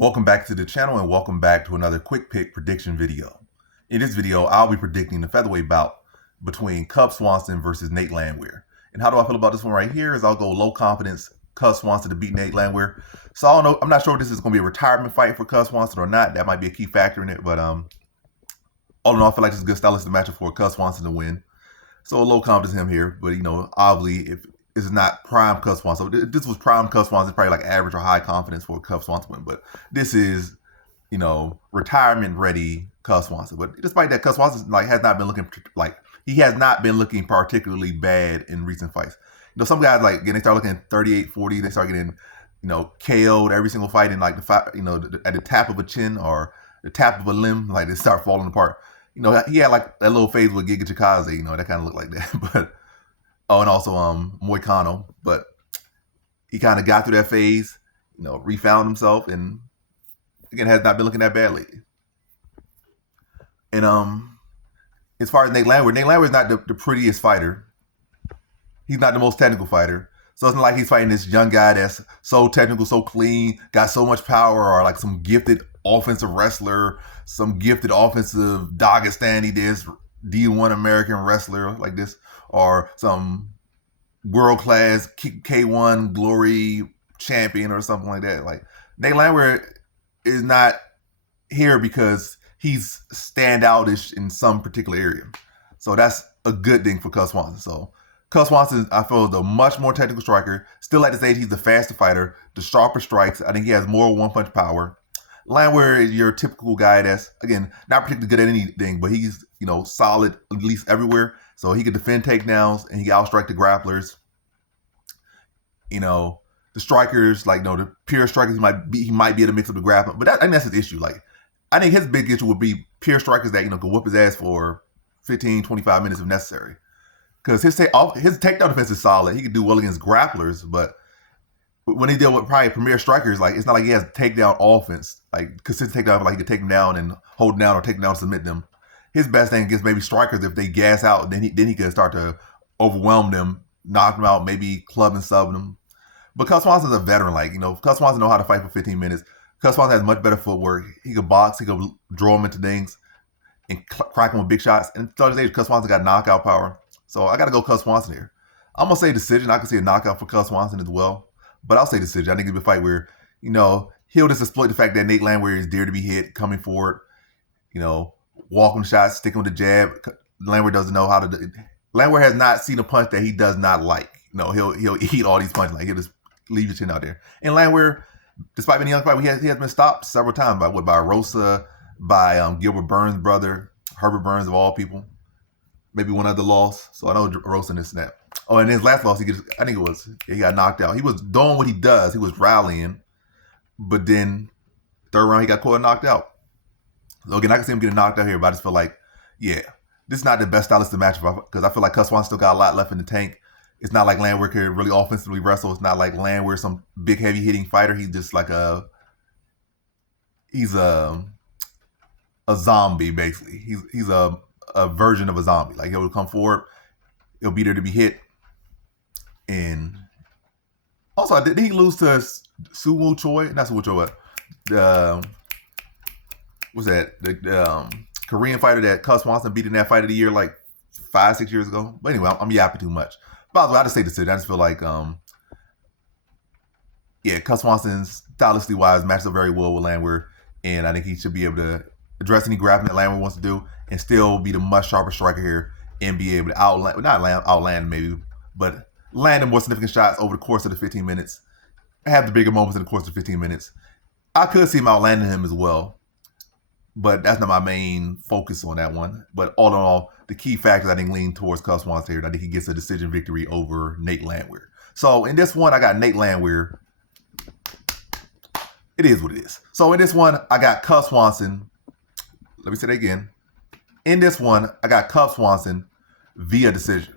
Welcome back to the channel and welcome back to another quick pick prediction video. In this video, I'll be predicting the featherweight bout between Cub Swanson versus Nate Landwehr. And how do I feel about this one right here is I'll go low confidence Cub Swanson to beat Nate Landwehr. So I don't know, I'm not sure if this is going to be a retirement fight for Cub Swanson or not. That might be a key factor in it, but all in all, I feel like this is a good stylistic matchup for Cub Swanson to win. So a low confidence him here, but obviously if this is not prime Cub Swanson. So if this was prime Cub Swanson, probably like average or high confidence for Cub Swanson win. But this is, retirement ready Cub Swanson. But despite that, Cub Swanson has not been looking particularly bad in recent fights. Some guys they start looking at 38, 40, they start getting, KO'd every single fight in at the tap of a chin or the tap of a limb, they start falling apart. He had that little phase with Giga Chikadze, that kind of looked like that. But and also Moicano, but he kind of got through that phase, refound himself, and again has not been looking that bad lately. And as far as Nate Landwehr is not the prettiest fighter. He's not the most technical fighter. So it's not like he's fighting this young guy that's so technical, so clean, got so much power, or like some gifted offensive wrestler, some gifted offensive Dagestani this D1 American wrestler like this, or some world-class K1 glory champion or something like that. Nate Landwehr is not here because he's standoutish in some particular area. So that's a good thing for Cub Swanson. So Cub Swanson, I feel, is a much more technical striker. Still at this age, he's the faster fighter, the sharper strikes. I think he has more one-punch power. Landwehr is your typical guy that's, again, not particularly good at anything, but he's, solid at least everywhere. So he could defend takedowns and he can outstrike the grapplers. The strikers, the pure strikers, he might be able to mix up the grappling, but that's his issue. I think his big issue would be pure strikers that, could whoop his ass for 15, 25 minutes if necessary. Because his takedown defense is solid. He could do well against grapplers, but when he deal with probably premier strikers, it's not like he has takedown offense, consistent takedown, he could take them down and hold them down or take them down and submit them. His best thing against maybe strikers, if they gas out, then he could start to overwhelm them, knock them out, maybe club and sub them. But Cub Swanson's a veteran. Cub Swanson know how to fight for 15 minutes. Cub Swanson has much better footwork. He could box. He could draw him into things and crack him with big shots. And at this age, Cub Swanson got knockout power. So I got to go Cub Swanson here. I'm going to say decision. I can see a knockout for Cub Swanson as well. But I'll say decision. I think it'll be a fight where, he'll just exploit the fact that Nate Landwehr is dare to be hit, coming forward, walking shots, sticking with the jab. Landwehr doesn't know how to do it. Landwehr has not seen a punch that he does not like. He'll eat all these punches. He'll just leave your chin out there. And Landwehr, despite being a young fighter, he has been stopped several times by Rosa, by Gilbert Burns' brother, Herbert Burns of all people. Maybe one other loss. So I know Rosa didn't snap. Oh, and his last loss, he got knocked out. He was doing what he does. He was rallying. But then third round, he got caught and knocked out. So again, I can see him getting knocked out here, but I just feel like, this is not the best stylistic matchup because I feel like Cub Swanson still got a lot left in the tank. It's not like Landwehr could really offensively wrestle. It's not like Landwehr some big heavy hitting fighter. He's just he's a zombie basically. He's a version of a zombie. He'll come forward, he'll be there to be hit. And also, did he lose to Suwoo Choi? Not Suwoo Choi, but what's that? The Korean fighter that Cub Swanson beat in that fight of the year 5-6 years ago. But anyway, I'm yapping too much. By the way, I just say decision. I just feel like, Cub Swanson's stylistically wise matches up very well with Landwehr, and I think he should be able to address any grappling that Landwehr wants to do, and still be the much sharper striker here, and be able to outland maybe, but land the more significant shots over the course of the 15 minutes. Have the bigger moments in the course of 15 minutes. I could see him outlanding him as well, but that's not my main focus on that one. But all in all, the key factors I think lean towards Cub Swanson here, and I think he gets a decision victory over Nate Landwehr. So in this one, I got Nate Landwehr. It is what it is. So in this one, I got Cub Swanson. Let me say that again. In this one, I got Cub Swanson via decision.